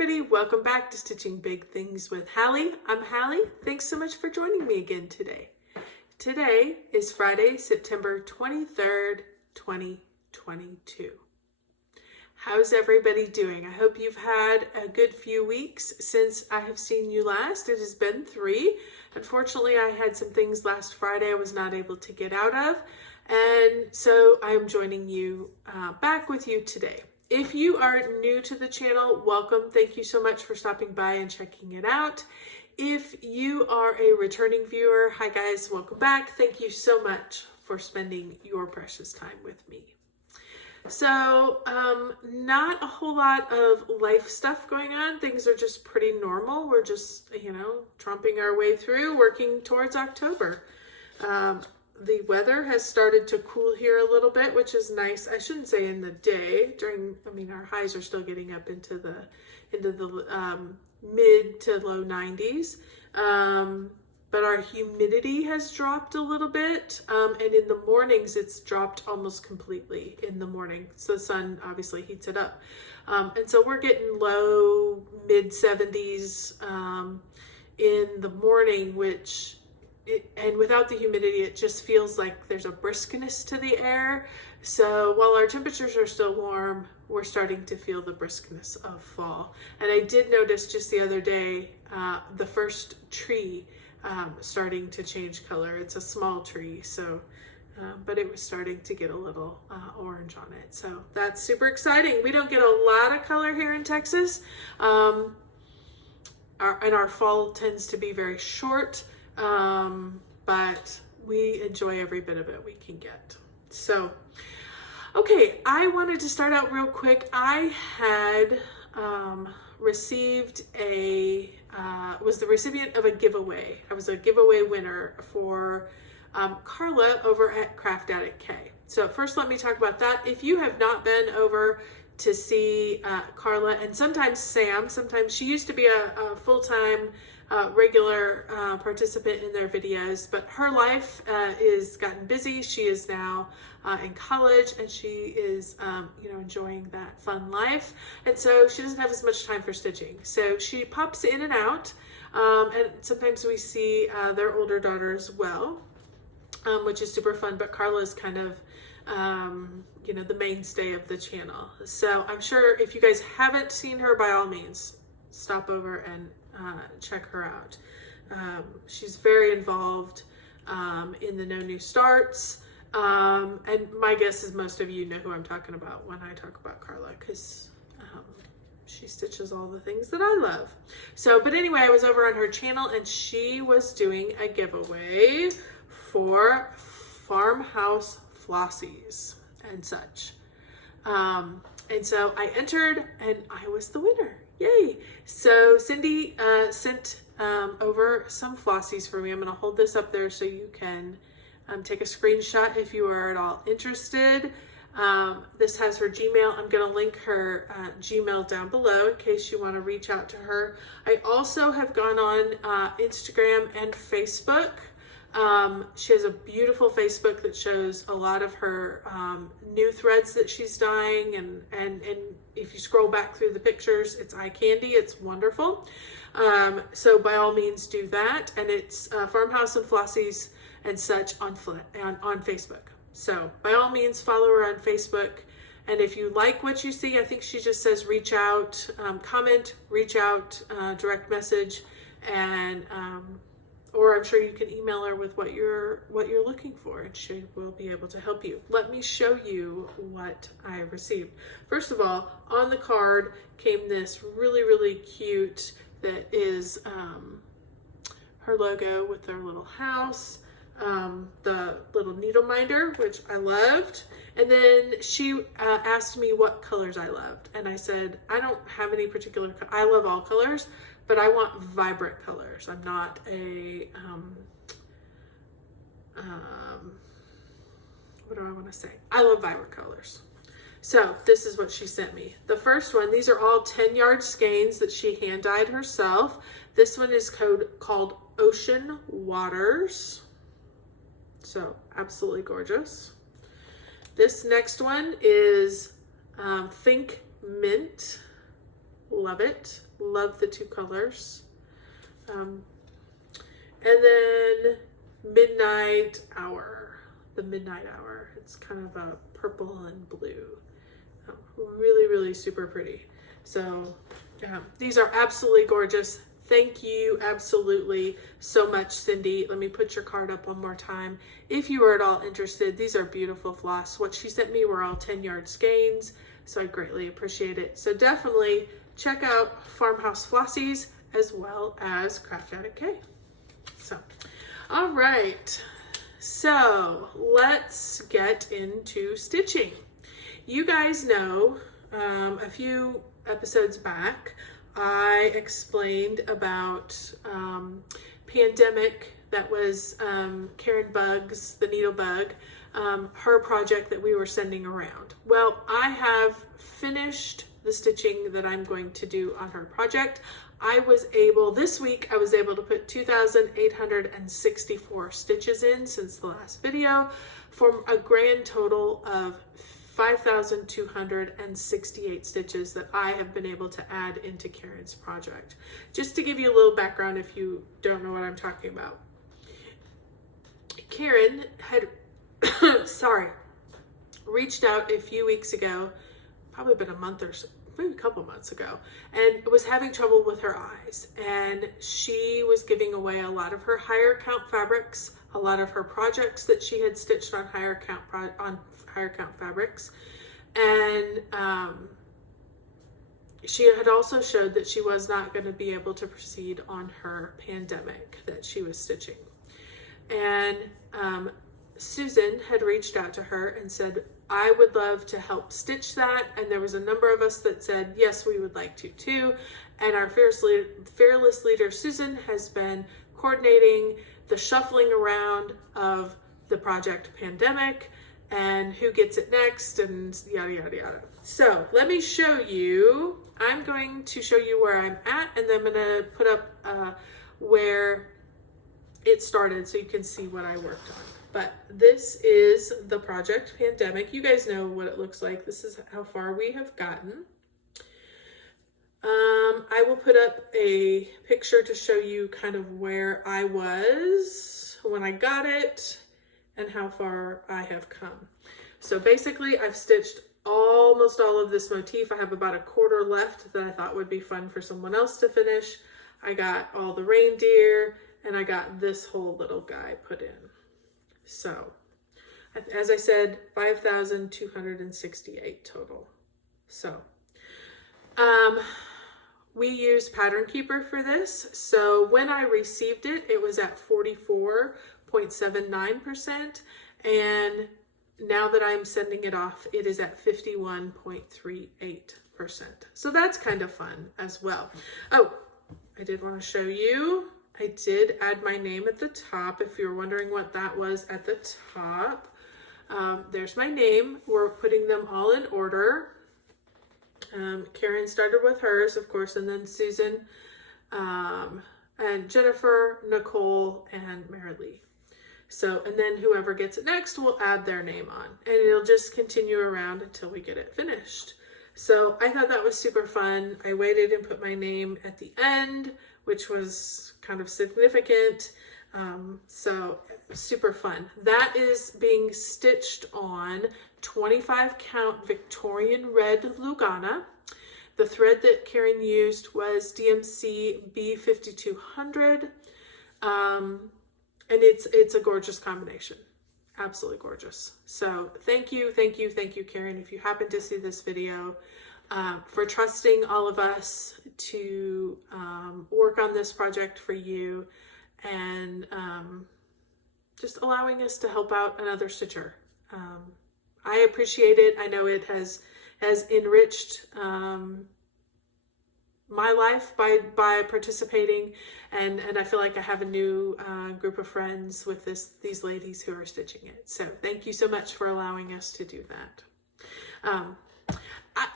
everybody, welcome back to Stitching Big Things with Hallie. I'm Hallie. Thanks so much for joining me again today. Today is Friday, September 23rd, 2022. How's everybody doing? I hope you've had a good few weeks since I have seen you last. It has been 3. Unfortunately, I had some things last Friday I was not able to get out of, and so I am joining you back with you today. If you are new to the channel, welcome. Thank you so much for stopping by and checking it out. If you are a returning viewer, hi guys, welcome back. Thank you so much for spending your precious time with me. So, not a whole lot of life stuff going on. Things are just pretty normal. We're just, tromping our way through, working towards October. The weather has started to cool here a little bit, which is nice. I shouldn't say in the day. Our highs are still getting up into the mid to low 90s. But our humidity has dropped a little bit. And in the mornings, it's dropped almost completely in the morning. So the sun obviously heats it up. And so we're getting low, mid 70s in the morning, and without the humidity, it just feels like there's a briskness to the air. So while our temperatures are still warm, we're starting to feel the briskness of fall. And I did notice just the other day, the first tree starting to change color. It's a small tree, so but it was starting to get a little orange on it. So that's super exciting. We don't get a lot of color here in Texas, and our fall tends to be very short. But we enjoy every bit of it we can get. So, okay, I wanted to start out real quick. I had was the recipient of a giveaway. I was a giveaway winner for Carla over at Craft Addict K. So first, let me talk about that. If you have not been over to see Carla, and sometimes Sam, she used to be a full-time regular participant in their videos, but her life is gotten busy. She is now in college, and she is enjoying that fun life, and so she doesn't have as much time for stitching. So she pops in and out, and sometimes we see their older daughter as well, which is super fun. But Carla is kind of the mainstay of the channel. So I'm sure if you guys haven't seen her, by all means, stop over and check her out. She's very involved in the No New Starts, and my guess is most of you know who I'm talking about when I talk about Carla, because she stitches all the things that I love. So, but anyway, I was over on her channel, and she was doing a giveaway for Farmhouse Flossies and such. And so I entered, and I was the winner. Yay! So Cindy sent over some flossies for me. I'm going to hold this up there so you can take a screenshot if you are at all interested. This has her Gmail. I'm going to link her Gmail down below in case you want to reach out to her. I also have gone on Instagram and Facebook. She has a beautiful Facebook that shows a lot of her new threads that she's dyeing, and if you scroll back through the pictures, it's eye candy. It's wonderful. So by all means do that, and it's Farmhouse and Flossies and such on Facebook. So by all means follow her on Facebook, and if you like what you see, I think she just says reach out, comment, reach out, direct message, and or I'm sure you can email her with what you're looking for, and she will be able to help you. Let me show you what I received. First of all, on the card came this really, really cute, that is her logo with their little house, the little needle minder, which I loved. And then she asked me what colors I loved, and I said, I don't have any particular, I love all colors, but I want vibrant colors. I'm not a, what do I want to say? I love vibrant colors. So this is what she sent me. The first one, these are all 10-yard skeins that she hand dyed herself. This one is called Ocean Waters. So absolutely gorgeous. This next one is Think Mint. Love it. Love the two colors. And then Midnight Hour. The Midnight Hour. It's kind of a purple and blue. Really, really super pretty. So these are absolutely gorgeous. Thank you absolutely so much, Cindy. Let me put your card up one more time. If you are at all interested, these are beautiful floss. What she sent me were all 10-yard skeins, so I greatly appreciate it. So definitely check out Farmhouse Flossies as well as Craft Addict K. So, all right. So let's get into stitching. You guys know a few episodes back, I explained about Pandemic, that was Karen Bug's, the needle bug, her project that we were sending around. Well, I have finished the stitching that I'm going to do on her project. This week I was able to put 2,864 stitches in since the last video, for a grand total of 5,268 stitches that I have been able to add into Karen's project. Just to give you a little background if you don't know what I'm talking about. Karen had, reached out a few weeks ago, probably been a month or so, maybe a couple months ago, and was having trouble with her eyes. And she was giving away a lot of her higher count fabrics, a lot of her projects that she had stitched on higher count fabrics. And she had also showed that she was not going to be able to proceed on her Pandemic that she was stitching. And Susan had reached out to her and said, I would love to help stitch that. And there was a number of us that said, yes, we would like to too. And our fearless leader, Susan, has been coordinating the shuffling around of the project Pandemic and who gets it next and yada, yada, yada. So let me show you. I'm going to show you where I'm at, and then I'm going to put up where it started so you can see what I worked on. But this is the project Pandemic. You guys know what it looks like. This is how far we have gotten. I will put up a picture to show you kind of where I was when I got it and how far I have come. So basically I've stitched almost all of this motif. I have about a quarter left that I thought would be fun for someone else to finish. I got all the reindeer and I got this whole little guy put in. So as I said, 5,268 total. So we used Pattern Keeper for this. So when I received it, it was at 44.79%. And now that I'm sending it off, it is at 51.38%. So that's kind of fun as well. Oh, I did want to show you, I did add my name at the top. If you're wondering what that was at the top, there's my name. We're putting them all in order. Karen started with hers, of course, and then Susan, and Jennifer, Nicole, and Marilee. So, and then whoever gets it next will add their name on, and it'll just continue around until we get it finished. So I thought that was super fun. I waited and put my name at the end, which was kind of significant. So super fun. That is being stitched on 25 count Victorian red Lugana. The thread that Karen used was DMC B5200. And it's a gorgeous combination. Absolutely gorgeous. So thank you, Karen, if you happen to see this video, for trusting all of us to work on this project for you, and just allowing us to help out another stitcher. I appreciate it. I know it has enriched my life by participating, and I feel like I have a new group of friends with these ladies who are stitching it. So thank you so much for allowing us to do that.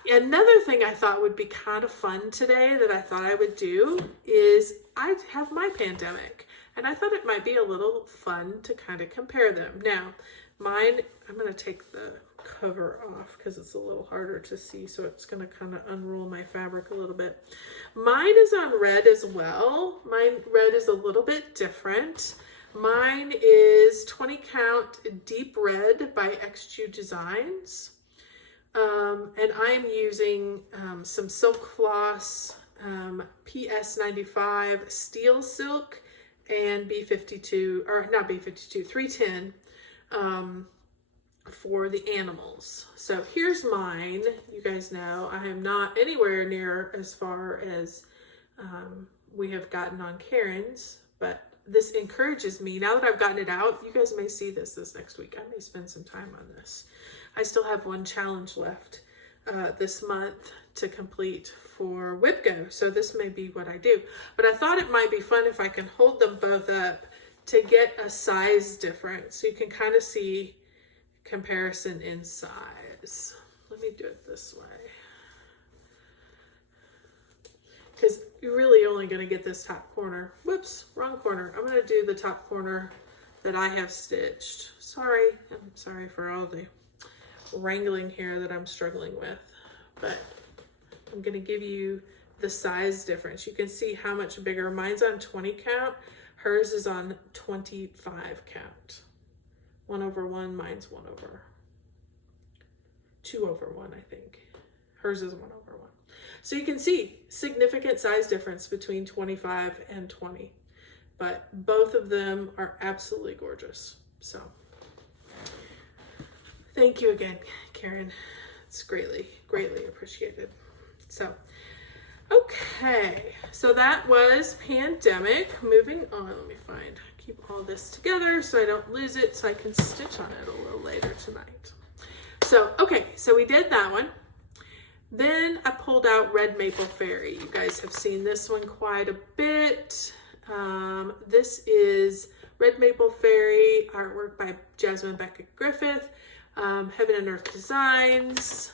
Another thing I thought would be kind of fun today that I thought I would do is I have my Pandemic, and I thought it might be a little fun to kind of compare them. Now, Mine, I'm going to take the cover off because it's a little harder to see, so it's going to kind of unroll my fabric a little bit. Mine is on red as well. Mine red is a little bit different. Mine is 20 count deep red by XQ Designs. And I'm using some silk floss, PS95 steel silk, and B52, or not B52, 310 for the animals. So here's mine. You guys know I am not anywhere near as far as we have gotten on Karen's, but this encourages me. Now that I've gotten it out, you guys may see this next week. I may spend some time on this. I still have one challenge left this month to complete for WIPGO, so this may be what I do. But I thought it might be fun if I can hold them both up to get a size difference, so you can kind of see comparison in size. Let me do it this way, because you're really only going to get this top corner. Whoops, wrong corner. I'm going to do the top corner that I have stitched. Sorry, I'm sorry for all the wrangling here that I'm struggling with, but I'm going to give you the size difference. You can see how much bigger. Mine's on 20 count. Hers is on 25 count. 1/1, mine's 2/1, I think. Hers is 1/1. So you can see significant size difference between 25 and 20, but both of them are absolutely gorgeous. So thank you again, Karen. It's greatly, greatly appreciated. So, okay. So that was Pandemic. Moving on, let me keep all this together so I don't lose it, so I can stitch on it a little later tonight. So, okay. So we did that one. Then I pulled out Red Maple Fairy. You guys have seen this one quite a bit. This is Red Maple Fairy, artwork by Jasmine Beckett Griffith, Heaven and Earth Designs.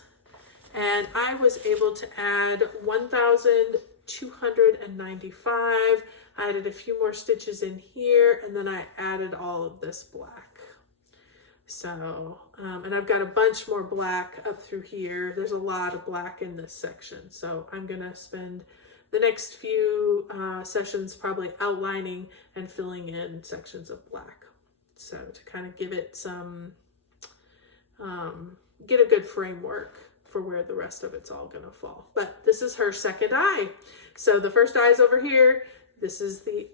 And I was able to add 1,295. I added a few more stitches in here, and then I added all of this black. So, and I've got a bunch more black up through here. There's a lot of black in this section. So I'm going to spend the next few sessions probably outlining and filling in sections of black. So to kind of give it some, get a good framework for where the rest of it's all going to fall. But this is her second eye. So the first eye is over here. This is the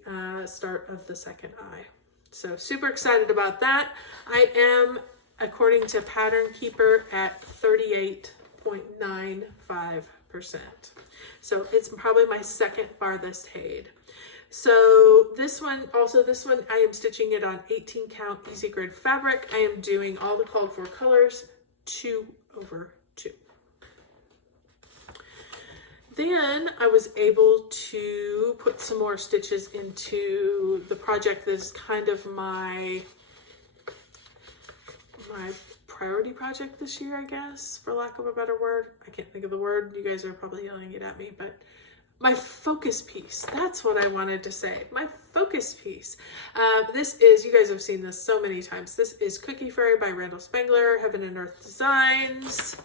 start of the second eye. So super excited about that. I am, according to Pattern Keeper, at 38.95%. So it's probably my second farthest hayed. So this one I am stitching it on 18 count easy grid fabric. I am doing all the called for colors 2/2. Then I was able to put some more stitches into the project that is kind of my priority project this year, I guess, for lack of a better word. I can't think of the word. You guys are probably yelling it at me, but my focus piece. That's what I wanted to say. My focus piece. This is, you guys have seen this so many times. This is Cookie Fairy by Randall Spangler, Heaven and Earth Designs.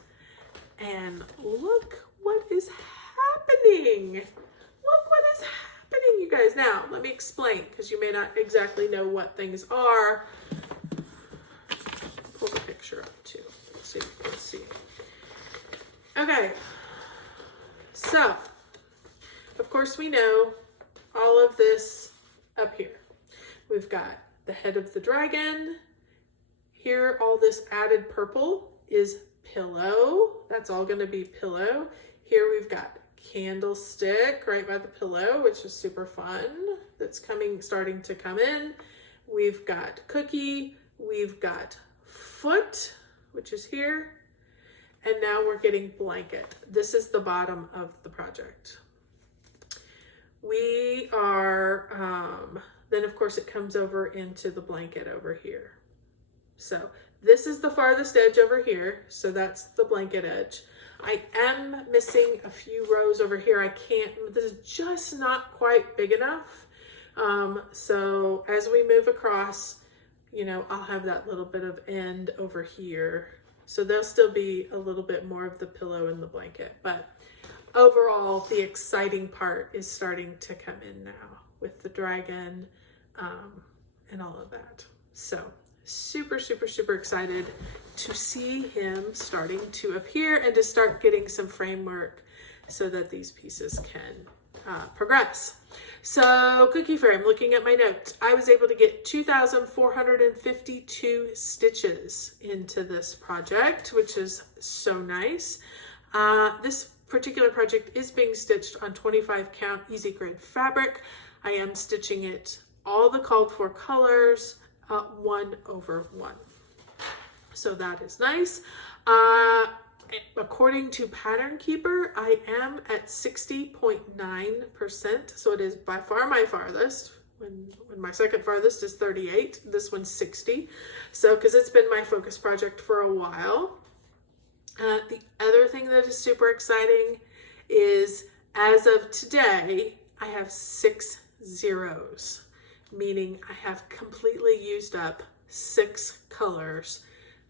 And look what is happening. Look what is happening, you guys. Now, let me explain, because you may not exactly know what things are. Pull the picture up too, so you can see. Okay, so of course we know all of this up here. We've got the head of the dragon. Here, all this added purple is pillow. That's all going to be pillow. Here we've got candlestick right by the pillow, which is super fun. That's starting to come in. We've got cookie. We've got foot, which is here. And now we're getting blanket. This is the bottom of the project. We are, then of course it comes over into the blanket over here. So this is the farthest edge over here. So that's the blanket edge. I am missing a few rows over here. This is just not quite big enough. So as we move across, you know, I'll have that little bit of end over here. So there'll still be a little bit more of the pillow and the blanket, but overall, the exciting part is starting to come in now with the dragon and all of that. So super, super, super excited to see him starting to appear and to start getting some framework so that these pieces can progress. So Cookie Frame, looking at my notes, I was able to get 2,452 stitches into this project, which is so nice. This particular project is being stitched on 25 count easy grade fabric. I am stitching it all the called for colors, 1/1. So that is nice. According to Pattern Keeper, I am at 60.9%. So it is by far my farthest. When my second farthest is 38, this one's 60. So, because it's been my focus project for a while. The other thing that is super exciting is, as of today, I have 6 zeros, meaning I have completely used up 6 colors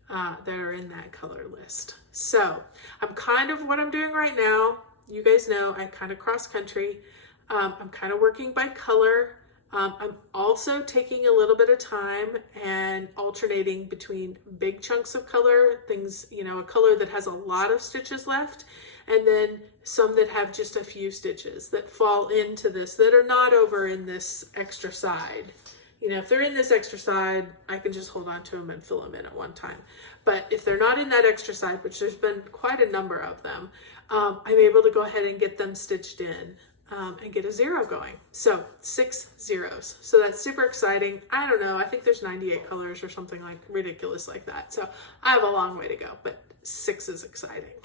that are in that color list. So I'm kind of, what I'm doing right now, you guys know I kind of cross country. I'm kind of working by color. I'm also taking a little bit of time and alternating between big chunks of color, things, you know, a color that has a lot of stitches left, and then some that have just a few stitches that fall into this, that are not over in this extra side. You know, if they're in this extra side, I can just hold on to them and fill them in at one time. But if they're not in that extra side, which there's been quite a number of them, I'm able to go ahead and get them stitched in. And get a 0 going. So 6 zeros. So that's super exciting. I don't know. I think there's 98 colors or something like ridiculous like that. So I have a long way to go, but 6 is exciting.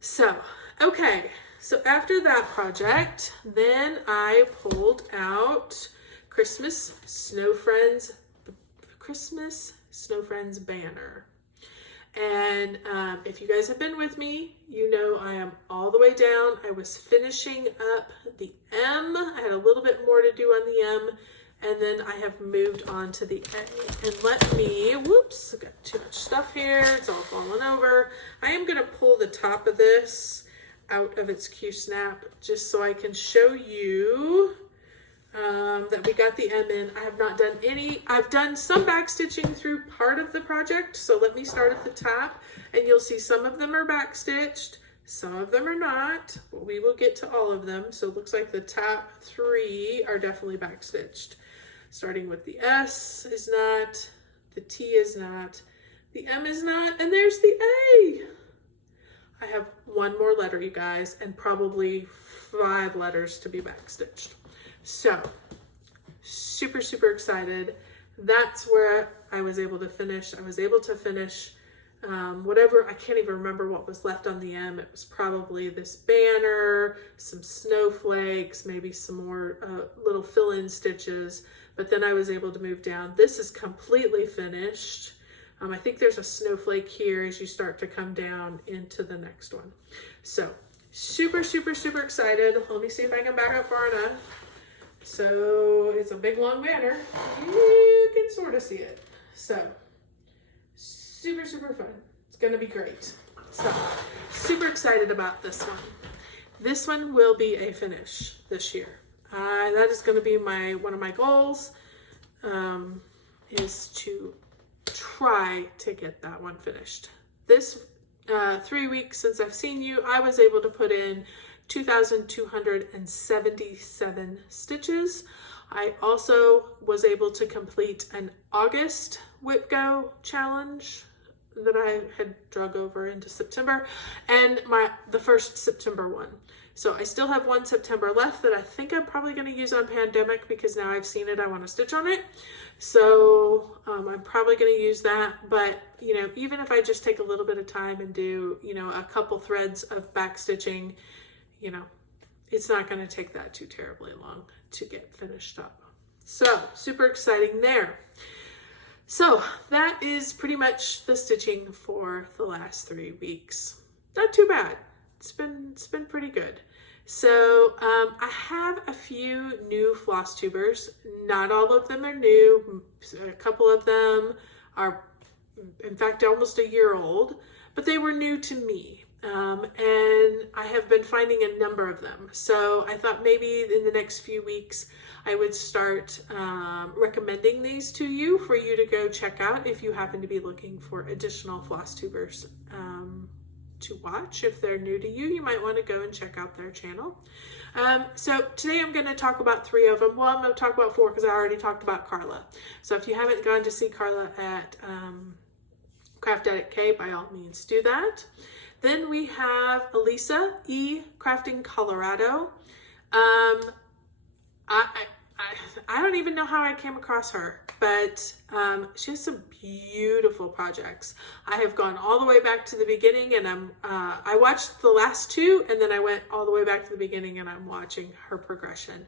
So, okay. So after that project, then I pulled out Christmas Snow Friends banner. And if you guys have been with me, you know I am all the way down. I was finishing up the M. I had a little bit more to do on the M, and then I have moved on to the A. And let me, whoops, I've got too much stuff here. It's all falling over. I am going to pull the top of this out of its Q-snap just so I can show you that we got the M in. I have not done any, I've done some back stitching through part of the project. So let me start at the top, and you'll see some of them are back stitched, some of them are not, but we will get to all of them. So it looks like the top 3 are definitely back stitched. Starting with the S is not, the T is not, the M is not, and there's the A. I have 1 more letter, you guys, and probably 5 letters to be back stitched. So super, super excited. That's where I was able to finish. I was able to finish whatever, I can't even remember what was left on the M. It was probably this banner, some snowflakes, maybe some more little fill-in stitches, but then I was able to move down. This is completely finished. I think there's a snowflake here as you start to come down into the next one. So super, super, super excited. Let me see if I can back up far enough. So it's a big long banner. You can sort of see it. So super, super fun. It's going to be great. So super excited about this one. This one will be a finish this year. That is going to be one of my goals, is to try to get that one finished. This 3 weeks since I've seen you, I was able to put in 2,277 stitches. I also was able to complete an August Whip Go challenge that I had drug over into September, and the first September one. So I still have 1 September left that I think I'm probably going to use on Pandemic, because now I've seen it, I want to stitch on it. So I'm probably going to use that. But, you know, even if I just take a little bit of time and do, you know, a couple threads of back stitching, you know, it's not going to take that too terribly long to get finished up. So super exciting there. So that is pretty much the stitching for the last 3 weeks. Not too bad. It's been pretty good. So I have a few new floss tubers. Not all of them are new. A couple of them are, in fact, almost a year old, but they were new to me. And I have been finding a number of them. So I thought maybe in the next few weeks I would start recommending these to you for you to go check out if you happen to be looking for additional floss tubers to watch. If they're new to you, you might want to go and check out their channel. So today I'm going to talk about 3 of them. Well, I'm going to talk about 4 because I already talked about Carla. So if you haven't gone to see Carla at Craft Addict K, by all means do that. Then we have Elisa E. Crafting Colorado. I don't even know how I came across her, but she has some beautiful projects. I have gone all the way back to the beginning, and I watched the last 2, and then I went all the way back to the beginning, and I'm watching her progression.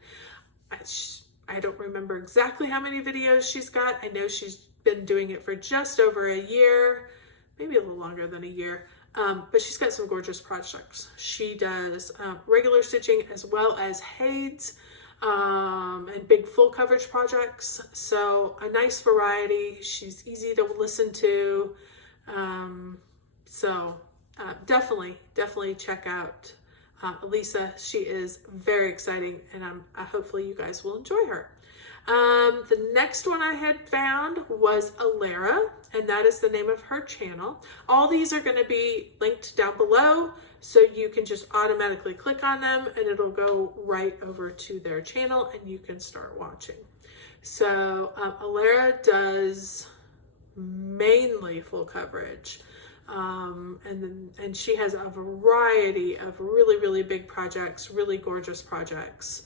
I don't remember exactly how many videos she's got. I know she's been doing it for just over a year, maybe a little longer than a year. But she's got some gorgeous projects. She does regular stitching as well as heids and big full coverage projects. So a nice variety. She's easy to listen to. Definitely check out Elisa. She is very exciting, and hopefully you guys will enjoy her. The next one I had found was Alara, and that is the name of her channel. All these are going to be linked down below, so you can just automatically click on them and it'll go right over to their channel and you can start watching. So Alara does mainly full coverage, and she has a variety of really big projects, really gorgeous projects.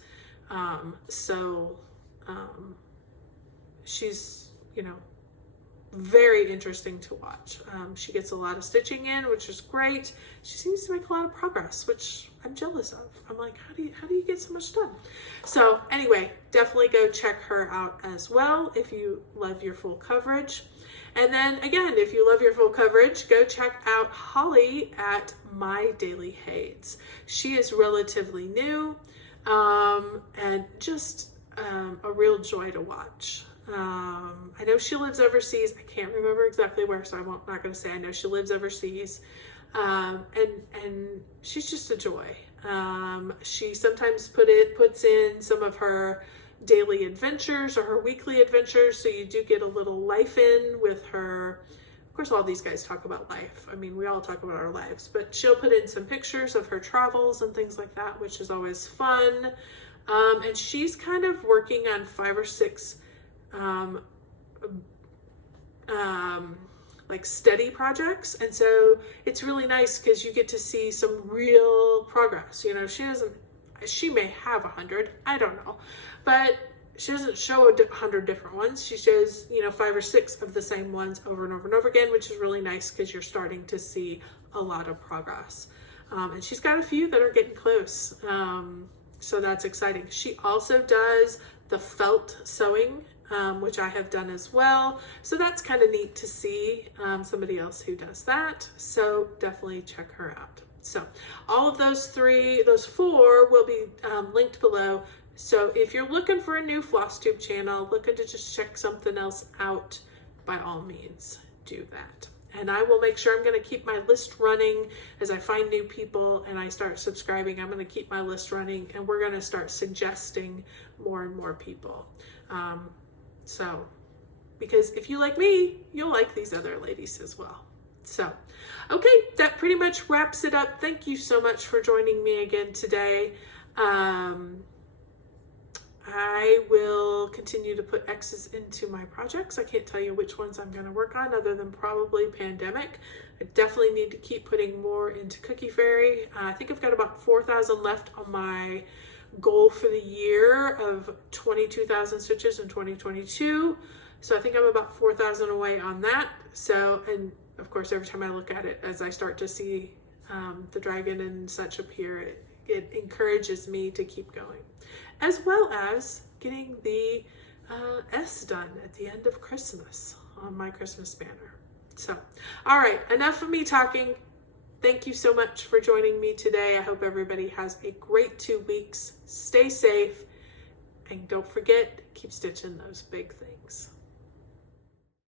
She's, very interesting to watch. She gets a lot of stitching in, which is great. She seems to make a lot of progress, which I'm jealous of. I'm like, how do you get so much done? So anyway, definitely go check her out as well if you love your full coverage. And then again, if you love your full coverage, go check out Holly at My Daily Heids. She is relatively new, and just a real joy to watch. I know she lives overseas. I can't remember exactly where, so I'm not going to say. I know she lives overseas, and she's just a joy. She sometimes puts in some of her daily adventures or her weekly adventures, so you do get a little life in with her. Of course, all these guys talk about life. I mean, we all talk about our lives, but she'll put in some pictures of her travels and things like that, which is always fun. And she's kind of working on 5 or 6 like steady projects, and so it's really nice because you get to see some real progress. She may have 100, I don't know, but she doesn't show 100 different ones. She shows 5 or 6 of the same ones over and over and over again, which is really nice because you're starting to see a lot of progress. And she's got a few that are getting close, so that's exciting. She also does the felt sewing, which I have done as well. So that's kind of neat to see somebody else who does that. So definitely check her out. So all of those 4 will be linked below. So if you're looking for a new Flosstube channel, looking to just check something else out, by all means, do that. And I will make sure I'm going to keep my list running as I find new people and I start subscribing. I'm going to keep my list running, and we're going to start suggesting more and more people. Because if you like me, you'll like these other ladies as well. So, okay, that pretty much wraps it up. Thank you so much for joining me again today. I will continue to put X's into my projects. I can't tell you which ones I'm going to work on other than probably Pandemic. I definitely need to keep putting more into Cookie Fairy. I think I've got about 4,000 left on my goal for the year of 22,000 stitches in 2022. So I think I'm about 4,000 away on that. So, and of course, every time I look at it, as I start to see the dragon and such appear, it encourages me to keep going, as well as getting the S done at the end of Christmas on my Christmas banner. So, all right, enough of me talking. thank you so much for joining me today. I hope everybody has a great 2 weeks. Stay safe, and don't forget, keep stitching those big things.